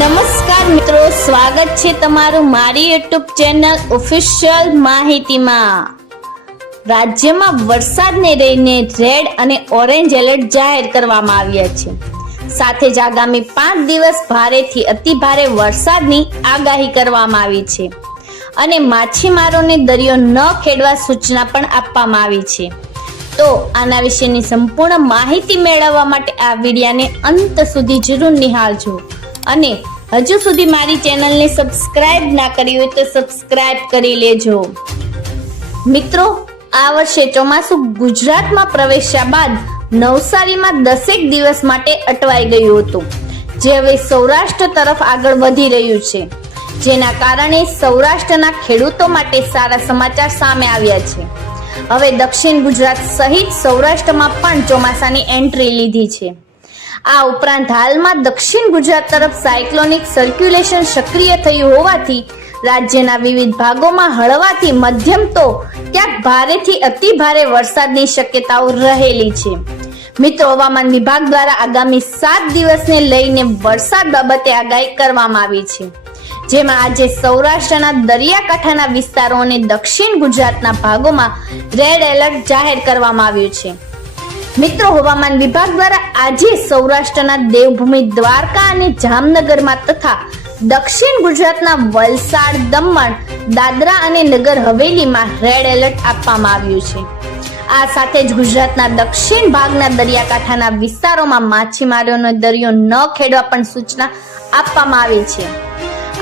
નમસ્કાર મિત્રો, સ્વાગત છે તમારું મારી યુટ્યુબ ચેનલ ઓફિશિયલ માહિતીમાં। રાજ્યમાં વરસાદને લઈને રેડ અને ઓરેન્જ એલર્ટ જાહેર કરવામાં આવ્યા છે। સાથે જ આગામી 5 દિવસ ભારેથી અતિ ભારે વરસાદની આગાહી કરવામાં આવી છે અને માછીમારોને દરિયો ન ખેડવા સૂચના પણ આપવામાં આવી છે। તો આના વિશેની સંપૂર્ણ માહિતી મેળવવા માટે આ વિડિયોને અંત સુધી જરૂર નિહાળજો અને હજુ સુધી મારી ચેનલને સબસ્ક્રાઇબ ના કરી હોય તો સબસ્ક્રાઇબ કરી લેજો। મિત્રો, આ વર્ષે ચોમાસું ગુજરાતમાં પ્રવેશ્યા બાદ નવસારીમાં 10 દિવસ માટે અટવાઈ ગયું હતું, જે હવે સૌરાષ્ટ્ર તરફ આગળ વધી રહ્યું છે, જેના કારણે સૌરાષ્ટ્રના ખેડૂતો માટે સારા સમાચાર સામે આવ્યા છે। હવે દક્ષિણ ગુજરાત સહિત સૌરાષ્ટ્રમાં પણ ચોમાસાની એન્ટ્રી લીધી છે। આ ઉપરાંત હાલમાં દક્ષિણ ગુજરાત તરફ સાયક્લોનિક સર્ક્યુલેશન સક્રિય થયું હોવાથી રાજ્યના વિવિધ ભાગોમાં હળવાથી મધ્યમ તો ક્યાંક ભારેથી અતિ ભારે વરસાદની શક્યતાઓ રહેલી છે। મિત્રો, હવામાન વિભાગ દ્વારા આગામી 7 દિવસને લઈને વરસાદ બાબતે આગાહી કરવામાં આવી છે, જેમાં આજે સૌરાષ્ટ્રના દરિયાકાંઠાના વિસ્તારો અને દક્ષિણ ગુજરાતના ભાગોમાં રેડ એલર્ટ જાહેર કરવામાં આવ્યું છે। મિત્રો, હવામાન વિભાગ દ્વારા આજે સૌરાષ્ટ્રના દેવભૂમિ દ્વારકા અને જામનગરમાં તથા દક્ષિણ ગુજરાતના વલસાડ, દમણ, દાદરા અને નગર હવેલીમાં રેડ એલર્ટ આપવામાં આવ્યું છે। આ સાથે જ ગુજરાતના દક્ષિણ ભાગના દરિયાકાંઠાના વિસ્તારોમાં માછીમારોનો દરિયો ન ખેડવા પણ સૂચના આપવામાં આવી છે।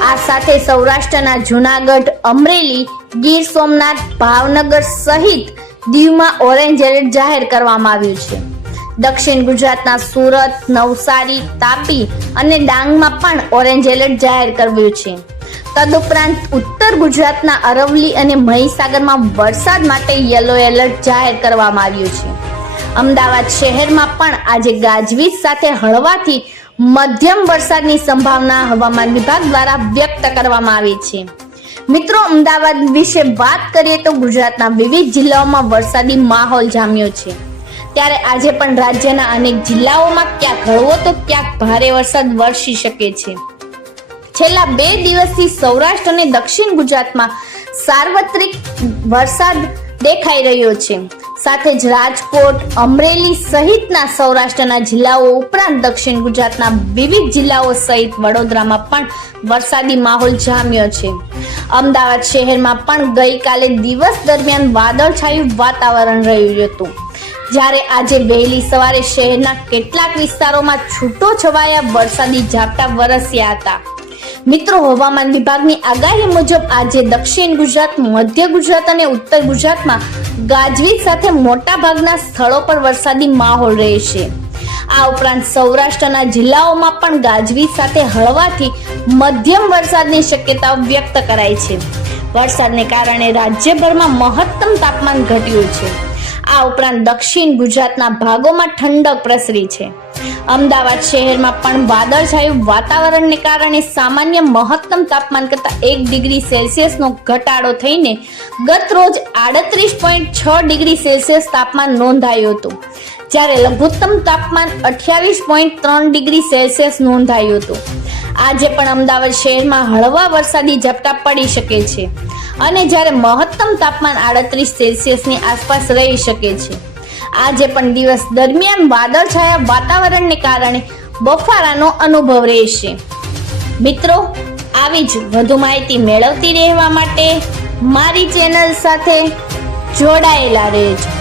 આ સાથે સૌરાષ્ટ્રના જૂનાગઢ, અમરેલી, ગીર સોમનાથ, ભાવનગર સહિત દીવમાં ઓરેન્જ એલર્ટ જાહેર કરવામાં આવ્યું છે। દક્ષિણ ગુજરાતના સુરત, નવસારી, તાપી અને ડાંગમાં પણ ઓરેન્જ એલર્ટ જાહેર કર્યું છે। તદુપરાંત ઉત્તર ગુજરાતના અરવલ્લી અને મહીસાગરમાં વરસાદ માટે યલો એલર્ટ જાહેર કરવામાં આવ્યું છે। અમદાવાદ શહેરમાં પણ આજે ગાજવીજ સાથે હળવાથી મધ્યમ વરસાદની સંભાવના હવામાન વિભાગ દ્વારા વ્યક્ત કરવામાં આવી છે। મિત્રો, અમદાવાદ વિશે વાત કરીએ તો ગુજરાતના વિવિધ જિલ્લાઓમાં વરસાદી માહોલ જામ્યો છે, ત્યારે આજે પણ રાજ્યના અનેક જિલ્લાઓમાં ક્યાંક હળવો તો ક્યાંક ભારે વરસાદ વરસી શકે છે। છેલ્લા 2 દિવસથી સૌરાષ્ટ્ર અને દક્ષિણ ગુજરાતમાં સાર્વત્રિક વરસાદ દેખાઈ રહ્યો છે। સાથે જ રાજકોટ, અમરેલી સહિતના સૌરાષ્ટ્રના જિલ્લાઓ ઉપરાંત દક્ષિણ ગુજરાતના વિવિધ જિલ્લાઓ સહિત વડોદરામાં પણ વરસાદી માહોલ જામ્યો છે। અમદાવાદ શહેરમાં પણ ગઈકાલે દિવસ દરમિયાન વાદળછાયું વાતાવરણ રહ્યું હતું, જ્યારે આજે વહેલી સવારે શહેરના કેટલાક વિસ્તારોમાં છૂટો છવાયા વરસાદી ઝાપટા વરસ્યા હતા। મિત્રો, હવામાન વિભાગની આગાહી મુજબ આજે દક્ષિણ ગુજરાત, મધ્ય ગુજરાત અને ઉત્તર ગુજરાતમાં ગાજવીજ સાથે મોટા ભાગના સ્થળો પર વરસાદી માહોલ રહેશે। આ ઉપરાંત સૌરાષ્ટ્રના જિલ્લાઓમાં પણ ગાજવીજ સાથે હળવાથી મધ્યમ વરસાદની શક્યતાઓ વ્યક્ત કરાઈ છે। વરસાદને કારણે રાજ્યભરમાં મહત્તમ તાપમાન ઘટ્યું છે। આ ઉપરાંત દક્ષિણ ગુજરાતના ભાગોમાં ઠંડક પ્રસરી છે। અમદાવાદ શહેરમાં પણ વાદળછાયું વાતાવરણને કારણે સામાન્ય મહત્તમ તાપમાન કરતાં 1 ડિગ્રી સેલ્સિયસનો ઘટાડો થઈને ગત રોજ 38.6 ડિગ્રી સેલ્સિયસ તાપમાન નોંધાયું હતું, જ્યારે લઘુત્તમ તાપમાન 28.3 ડિગ્રી સેલ્સિયસ નોંધાયું હતું। આજે પણ અમદાવાદ શહેરમાં હળવા વરસાદી ઝાપટા પડી શકે છે અને જ્યારે મહત્તમ તાપમાન 38 સેલ્સિયસની આસપાસ રહી શકે છે। આજે પણ દિવસ દરમિયાન વાદળછાયા વાતાવરણને કારણે બફારાનો અનુભવ રહેશે। મિત્રો, આવી જ વધુ માહિતી મેળવતી રહેવા માટે મારી ચેનલ સાથે જોડાયેલા રહેજો।